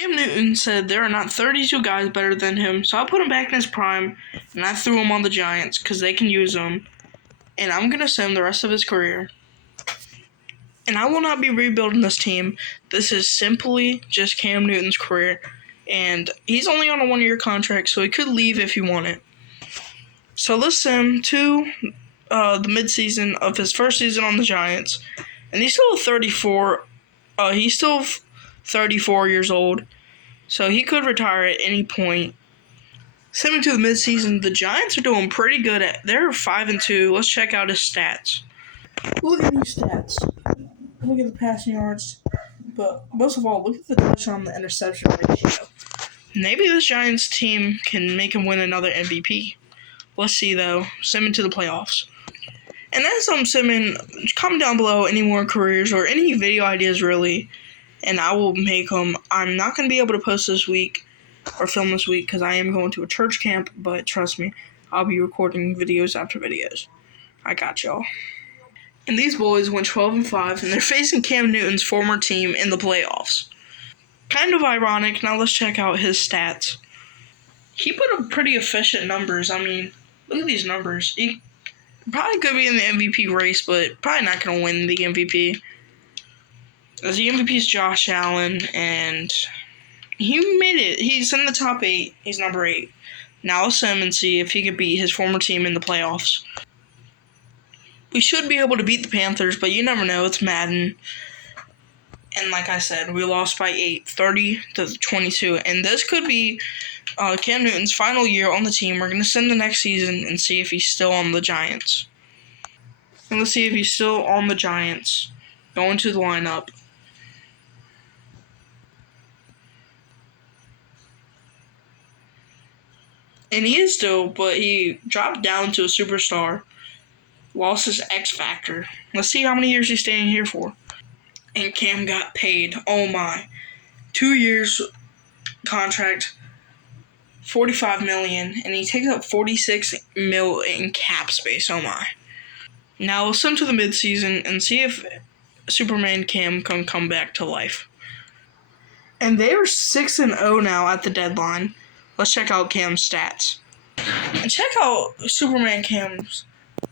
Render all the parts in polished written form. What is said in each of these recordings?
Cam Newton said there are not 32 guys better than him, so I put him back in his prime, and I threw him on the Giants because they can use him, and I'm going to send him the rest of his career. And I will not be rebuilding this team. This is simply just Cam Newton's career, and he's only on a one-year contract, so he could leave if he wanted. So let's send him to the midseason of his first season on the Giants, and he's still 34. He's still 34 years old, so he could retire at any point. Send him to the midseason. The Giants are doing pretty good. They're 5-2. Let's check out his stats. Look at these stats. Look at the passing yards, but most of all, look at the touchdown to interception ratio. Maybe this Giants team can make him win another MVP. Let's see, though. Send him to the playoffs. And as I'm sending, comment down below any more careers or any video ideas, really, and I will make them. I'm not going to be able to post this week or film this week because I am going to a church camp, but trust me, I'll be recording videos after videos. I got y'all. And these boys went 12-5, and they're facing Cam Newton's former team in the playoffs. Kind of ironic. Now let's check out his stats. He put up pretty efficient numbers. I mean, look at these numbers. He probably could be in the MVP race, but probably not going to win the MVP. As the MVP is Josh Allen, and he made it. He's in the top 8. He's number 8. Now let's send him and see if he could beat his former team in the playoffs. We should be able to beat the Panthers, but you never know. It's Madden. And like I said, we lost by 8, 30-22. And this could be Cam Newton's final year on the team. We're going to send the next season and see if he's still on the Giants. And let's see if he's still on the Giants. Going to the lineup. And he is still, but he dropped down to a superstar. Lost his X Factor. Let's see how many years he's staying here for. And Cam got paid. Oh my. 2 years contract, $45 million, and he takes up $46 million in cap space. Oh my. Now we'll send him to the midseason and see if Superman Cam can come back to life. And they are 6-0 now at the deadline. Let's check out Cam's stats. And check out Superman Cam's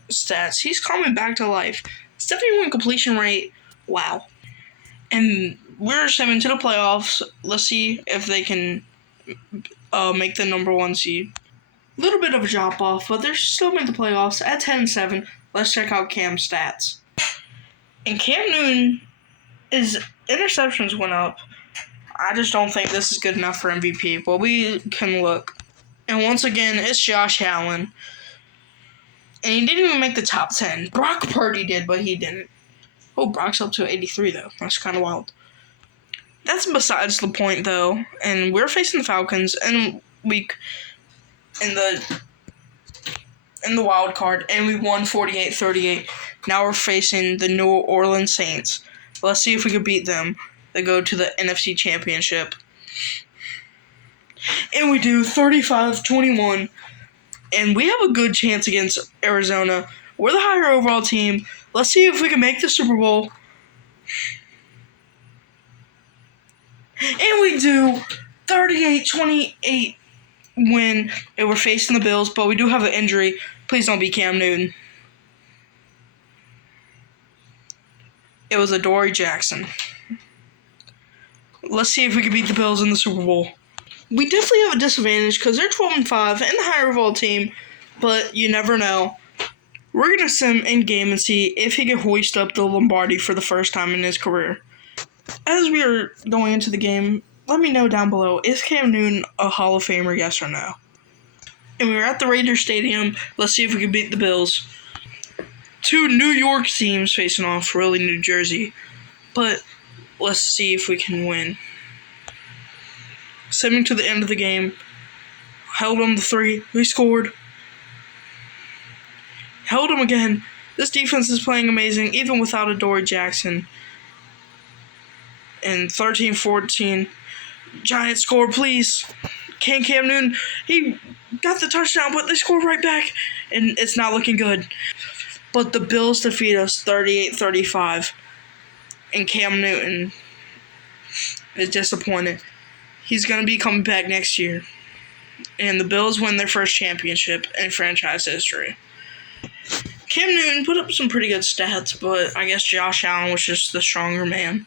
stats. He's coming back to life. 71 completion rate. Wow. And we're sending to the playoffs. Let's see if they can make the number 1 seed. A little bit of a drop off, but they're still in the playoffs at 10-7. Let's check out Cam's stats. And Cam Newton, his interceptions went up. I just don't think this is good enough for MVP, but we can look. And once again, it's Josh Allen. And he didn't even make the top 10. Brock Purdy did, but he didn't. Oh, Brock's up to 83, though. That's kind of wild. That's besides the point, though. And we're facing the Falcons in the wild card, and we won 48-38. Now we're facing the New Orleans Saints. Let's see if we can beat them. They go to the NFC Championship. And we do 35-21. And we have a good chance against Arizona. We're the higher overall team. Let's see if we can make the Super Bowl. And we do 38-28 win. And we're facing the Bills, but we do have an injury. Please don't be Cam Newton. It was Adoree Jackson. Let's see if we can beat the Bills in the Super Bowl. We definitely have a disadvantage because they're 12-5 and the higher overall team, but you never know. We're going to send him in-game and see if he can hoist up the Lombardi for the first time in his career. As we are going into the game, let me know down below, is Cam Newton a Hall of Famer, yes or no? And we're at the Raiders Stadium. Let's see if we can beat the Bills. 2 New York teams facing off, really New Jersey. But let's see if we can win. Send him to the end of the game. Held him to 3. We scored. Held him again. This defense is playing amazing, even without Adoree Jackson. And 13-14. Giants score, please. Cam Newton, he got the touchdown, but they scored right back. And it's not looking good. But the Bills defeat us 38-35. And Cam Newton is disappointed. He's going to be coming back next year. And the Bills win their first championship in franchise history. Cam Newton put up some pretty good stats, but I guess Josh Allen was just the stronger man.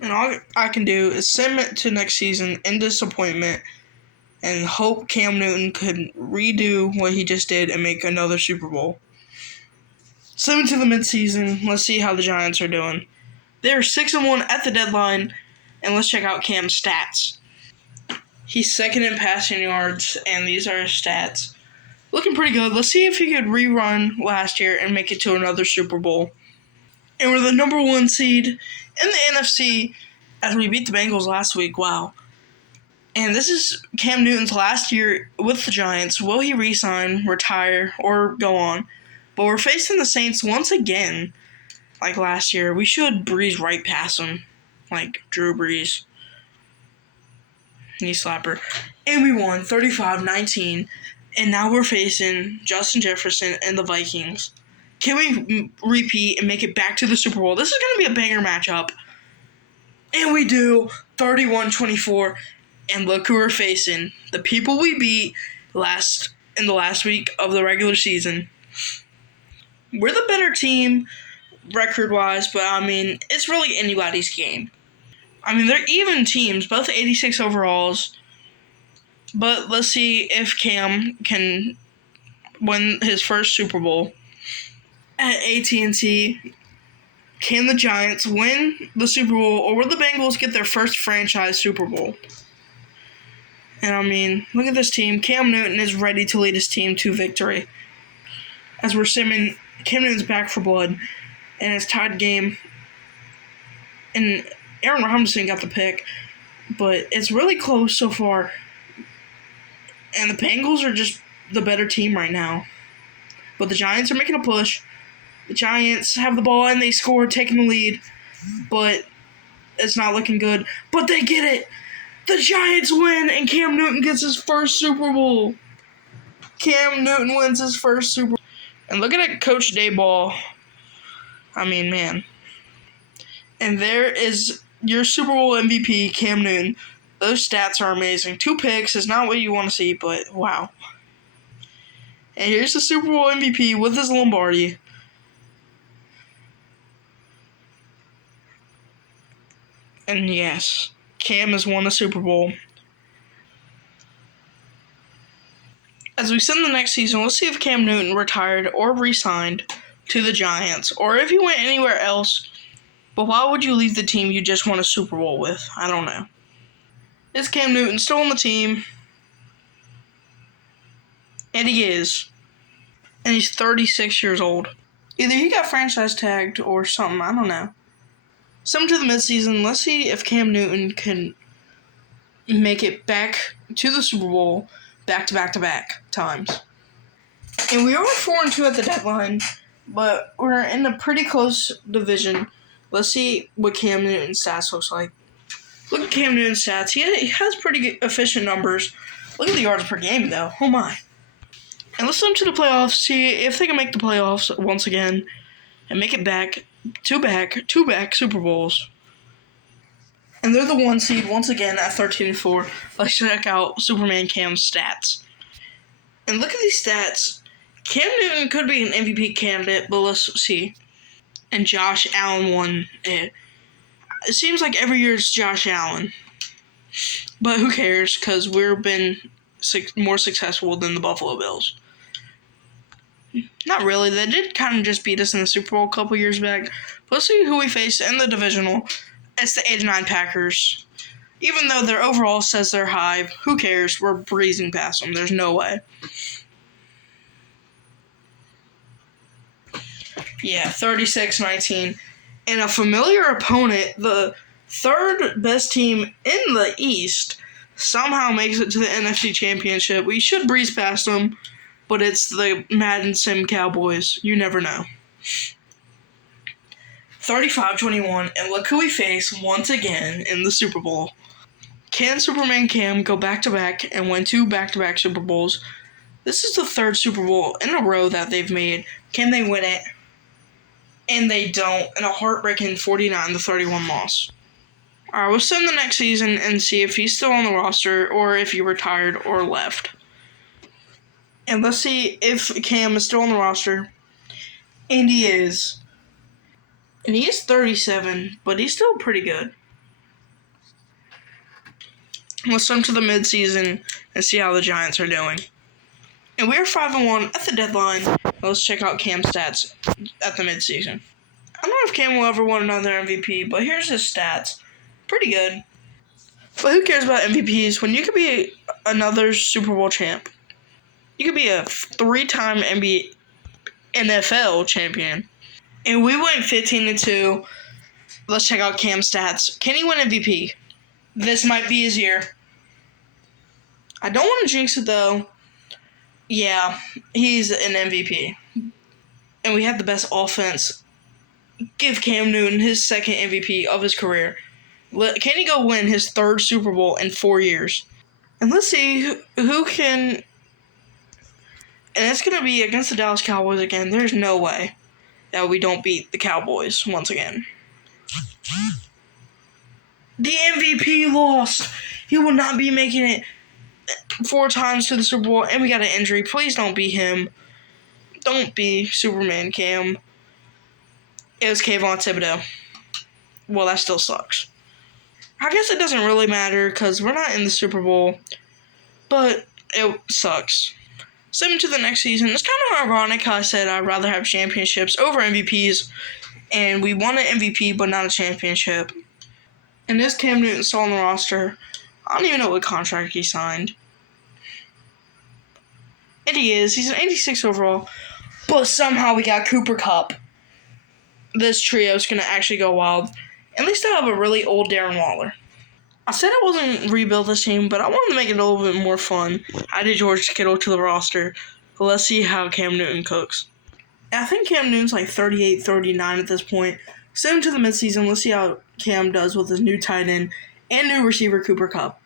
And all I can do is send it to next season in disappointment and hope Cam Newton could redo what he just did and make another Super Bowl. Send it to the midseason. Let's see how the Giants are doing. They're 6-1 at the deadline, and let's check out Cam's stats. He's second in passing yards, and these are his stats. Looking pretty good. Let's see if he could rerun last year and make it to another Super Bowl. And we're the number 1 seed in the NFC as we beat the Bengals last week. Wow. And this is Cam Newton's last year with the Giants. Will he resign, retire, or go on? But we're facing the Saints once again, like last year. We should breeze right past them, like Drew Brees. Knee slapper. And we won 35-19. And now we're facing Justin Jefferson and the Vikings. Can we repeat and make it back to the Super Bowl? This is going to be a banger matchup. And we do 31-24. And look who we're facing. The people we beat in the last week of the regular season. We're the better team record-wise, but, it's really anybody's game. They're even teams, both 86 overalls. But let's see if Cam can win his first Super Bowl at AT&T. Can the Giants win the Super Bowl, or will the Bengals get their first franchise Super Bowl? And look at this team. Cam Newton is ready to lead his team to victory. As we're simming, Cam Newton's back for blood, and it's tied game. And Aaron Robinson got the pick, but it's really close so far. And the Bengals are just the better team right now. But the Giants are making a push. The Giants have the ball and they score, taking the lead. But it's not looking good. But they get it. The Giants win and Cam Newton gets his first Super Bowl. Cam Newton wins his first Super Bowl. And look at it, Coach Dayball. Man. And there is your Super Bowl MVP, Cam Newton. Those stats are amazing. 2 picks is not what you want to see, but wow. And here's the Super Bowl MVP with his Lombardi. And yes, Cam has won a Super Bowl. As we send the next season, let's see if Cam Newton retired or re-signed to the Giants, or if he went anywhere else. But why would you leave the team you just won a Super Bowl with? I don't know. Is Cam Newton still on the team? And he is. And he's 36 years old. Either he got franchise tagged or something, I don't know. Some to the midseason, let's see if Cam Newton can make it back to the Super Bowl back-to-back-to-back times. And we are 4-2 at the deadline, but we're in a pretty close division. Let's see what Cam Newton's stats looks like. Look at Cam Newton's stats. He has pretty good, efficient numbers. Look at the yards per game, though. Oh, my. And let's look to the playoffs, see if they can make the playoffs once again and make it back Super Bowls. And they're the 1 seed once again at 13-4. Let's check out Superman Cam's stats. And look at these stats. Cam Newton could be an MVP candidate, but let's see. And Josh Allen won it. It seems like every year it's Josh Allen. But who cares, because we've been more successful than the Buffalo Bills. Not really. They did kind of just beat us in the Super Bowl a couple years back. But let's see who we face in the divisional. It's the 89 Packers. Even though their overall says they're high, who cares? We're breezing past them. There's no way. Yeah, 36-19. And a familiar opponent, the third best team in the East, somehow makes it to the NFC Championship. We should breeze past them, but it's the Madden Sim Cowboys. You never know. 35-21, and look who we face once again in the Super Bowl. Can Superman Cam go back-to-back and win 2 back-to-back Super Bowls? This is the 3rd Super Bowl in a row that they've made. Can they win it? And they don't, in a heartbreaking 49-31 loss. Alright, we'll send the next season and see if he's still on the roster or if he retired or left. And let's see if Cam is still on the roster. And he is. And he is 37, but he's still pretty good. Let's jump to the midseason and see how the Giants are doing. And we're 5-1 at the deadline. Let's check out Cam's stats at the midseason. I don't know if Cam will ever win another MVP, but here's his stats. Pretty good. But who cares about MVPs when you could be another Super Bowl champ? You could be a 3-time NFL champion. And we went 15-2. Let's check out Cam's stats. Can he win MVP? This might be his year. I don't want to jinx it, though. Yeah, he's an MVP. And we have the best offense. Give Cam Newton his second MVP of his career. Can he go win his 3rd Super Bowl in 4 years? And let's see who can... And it's going to be against the Dallas Cowboys again. There's no way that we don't beat the Cowboys once again. The MVP lost. He will not be making it 4 times to the Super Bowl, and we got an injury. Please don't be him. Don't be Superman Cam. It was Kayvon Thibodeau. Well, that still sucks. I guess it doesn't really matter because we're not in the Super Bowl, but it sucks. Send to the next season. It's kind of ironic how I said I'd rather have championships over MVPs, and we won an MVP but not a championship. And is Cam Newton still on the roster? I don't even know what contract he signed. And he is. He's an 86 overall. But somehow we got Cooper Kupp. This trio is going to actually go wild. At least I have a really old Darren Waller. I said I wasn't rebuild this team, but I wanted to make it a little bit more fun. I added George Kittle to the roster. But let's see how Cam Newton cooks. And I think Cam Newton's like 38, 39 at this point. Send him to the midseason. Let's see how Cam does with his new tight end and new receiver Cooper Kupp.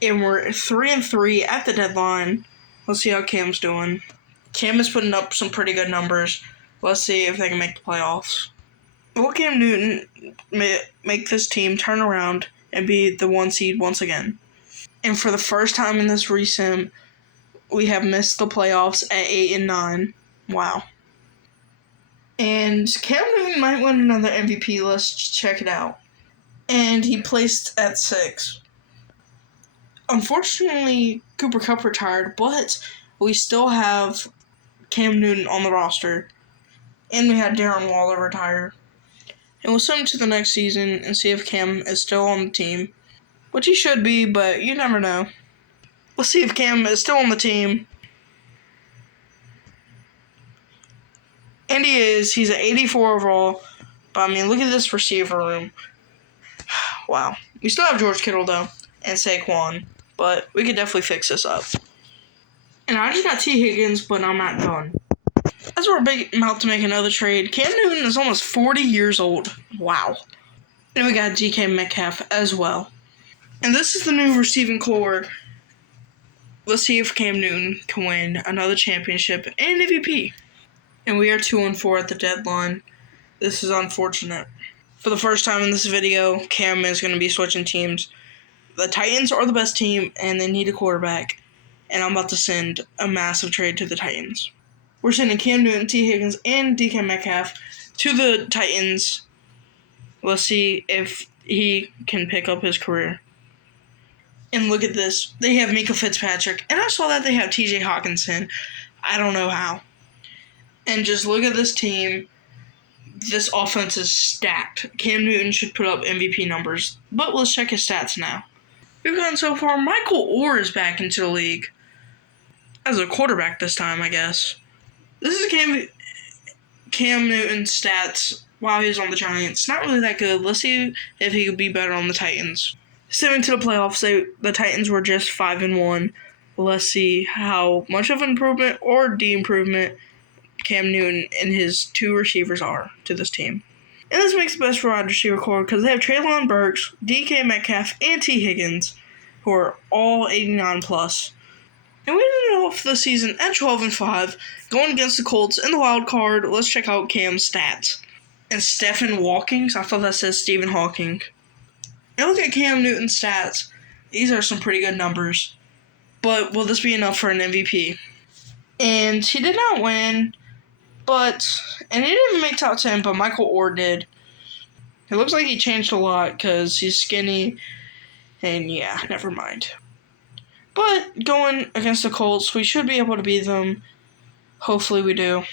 And we're 3-3 at the deadline. Let's see how Cam's doing. Cam is putting up some pretty good numbers. Let's see if they can make the playoffs. Will Cam Newton make this team turn around and be the 1 seed once again? And for the first time in this resim, we have missed the playoffs at 8-9. Wow. And Cam Newton might win another MVP. Let's check it out. And he placed at 6. Unfortunately, Cooper Kupp retired, but we still have Cam Newton on the roster. And we had Darren Waller retire. And we'll send him to the next season and see if Cam is still on the team. Which he should be, but you never know. Let's see if Cam is still on the team. And he is. He's an 84 overall. But, I mean, look at this receiver room. Wow. We still have George Kittle, though, and Saquon. But we could definitely fix this up. And I just got T. Higgins, but I'm not done. As we're about to make another trade, Cam Newton is almost 40 years old. Wow. And we got DK Metcalf as well. And this is the new receiving core. Let's see if Cam Newton can win another championship and MVP. And we are 2-4 at the deadline. This is unfortunate. For the first time in this video, Cam is going to be switching teams. The Titans are the best team, and they need a quarterback. And I'm about to send a massive trade to the Titans. We're sending Cam Newton, T. Higgins, and DK Metcalf to the Titans. Let's see if he can pick up his career. And look at this. They have Minkah Fitzpatrick. And I saw that they have TJ Hawkinson. I don't know how. And just look at this team. This offense is stacked. Cam Newton should put up MVP numbers. But let's check his stats now. We've gotten so far. Michael Orr is back into the league. As a quarterback this time, I guess. This is Cam Newton's stats while he was on the Giants. Not really that good. Let's see if he could be better on the Titans. Stepping to the playoffs, the Titans were just 5-1. Let's see how much of an improvement or de-improvement Cam Newton and his 2 receivers are to this team. And this makes the best wide receiver core because they have Treylon Burks, DK Metcalf, and T. Higgins, who are all 89+. And we ended off the season at 12-5, going against the Colts in the wild card. Let's check out Cam's stats. And Stephen Walkings, I thought that says Stephen Hawking. And look at Cam Newton's stats. These are some pretty good numbers. But will this be enough for an MVP? And he did not win, and he didn't even make top 10, but Michael Orr did. It looks like he changed a lot because he's skinny, and yeah, never mind. But going against the Colts, we should be able to beat them. Hopefully we do.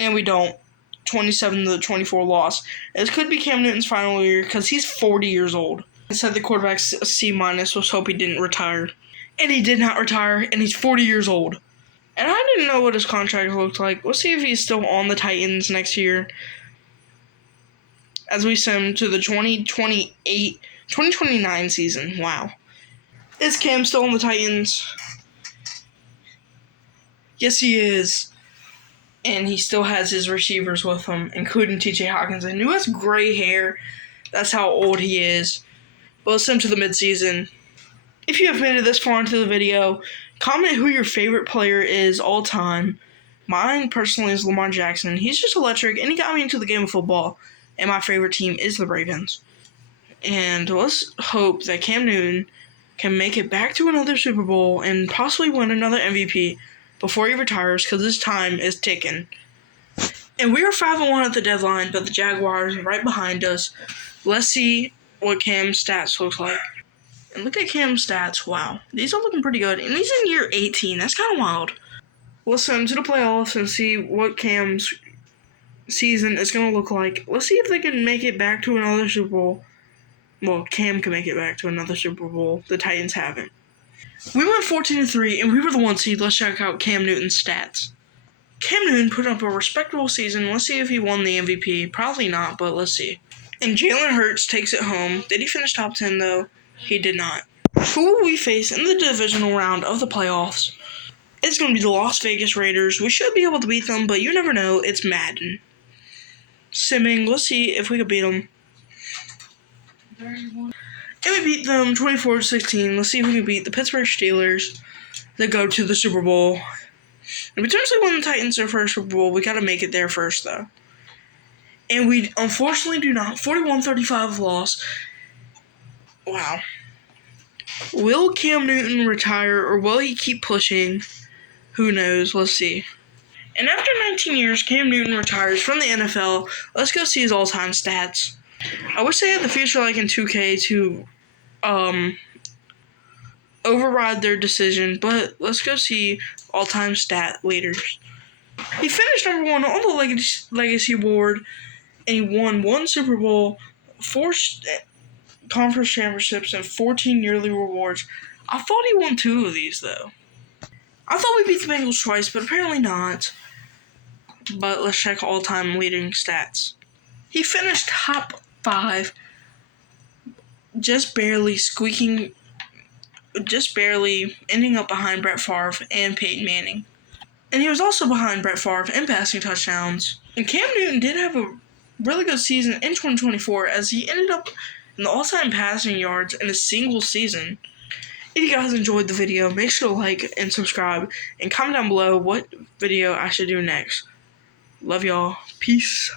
And we don't. 27-24 loss. This could be Cam Newton's final year because he's 40 years old. I said the quarterback's a C-. Let's hope he didn't retire. And he did not retire, and he's 40 years old. And I didn't know what his contract looked like. We'll see if he's still on the Titans next year. As we send him to the 2029 season. Wow. Is Cam still on the Titans? Yes, he is. And he still has his receivers with him, including TJ Hockenson, who has gray hair. That's how old he is. But let's send him to the midseason. If you have made it this far into the video, comment who your favorite player is all time. Mine, personally, is Lamar Jackson. He's just electric, and he got me into the game of football. And my favorite team is the Ravens. And let's hope that Cam Newton can make it back to another Super Bowl and possibly win another MVP before he retires, because his time is ticking. And we are 5-1 at the deadline, but the Jaguars are right behind us. Let's see what Cam's stats looks like. And look at Cam's stats. Wow. These are looking pretty good. And he's in year 18. That's kind of wild. Let's send him to the playoffs and see what Cam's season is going to look like. Let's see if they can make it back to another Super Bowl. Well, Cam can make it back to another Super Bowl. The Titans haven't. We went 14-3, and we were the 1 seed. Let's check out Cam Newton's stats. Cam Newton put up a respectable season. Let's see if he won the MVP. Probably not, but let's see. And Jalen Hurts takes it home. Did he finish top 10, though? He did not. Who will we face in the divisional round of the playoffs? It's going to be the Las Vegas Raiders. We should be able to beat them, but you never know. It's Madden. Simming. Let's see if we can beat them. And we beat them 24-16. Let's see if we can beat the Pittsburgh Steelers that go to the Super Bowl. And potentially when the Titans their first Super Bowl, we got to make it there first, though. And we unfortunately do not. 41-35 loss. Wow. Will Cam Newton retire, or will he keep pushing? Who knows? Let's see. And after 19 years, Cam Newton retires from the NFL. Let's go see his all-time stats. I wish they had the feature like in 2K to override their decision, but let's go see all-time stat leaders. He finished number 1 on the Legacy Award, and he won 1 Super Bowl, 4 conference championships, and 14 yearly rewards. I thought he won 2 of these, though. I thought we beat the Bengals twice, but apparently not. But let's check all-time leading stats. He finished top 5, just barely ending up behind Brett Favre and Peyton Manning. And he was also behind Brett Favre in passing touchdowns. And Cam Newton did have a really good season in 2024, as he ended up in the all-time passing yards in a single season. If you guys enjoyed the video, make sure to like and subscribe, and comment down below what video I should do next. Love y'all. Peace.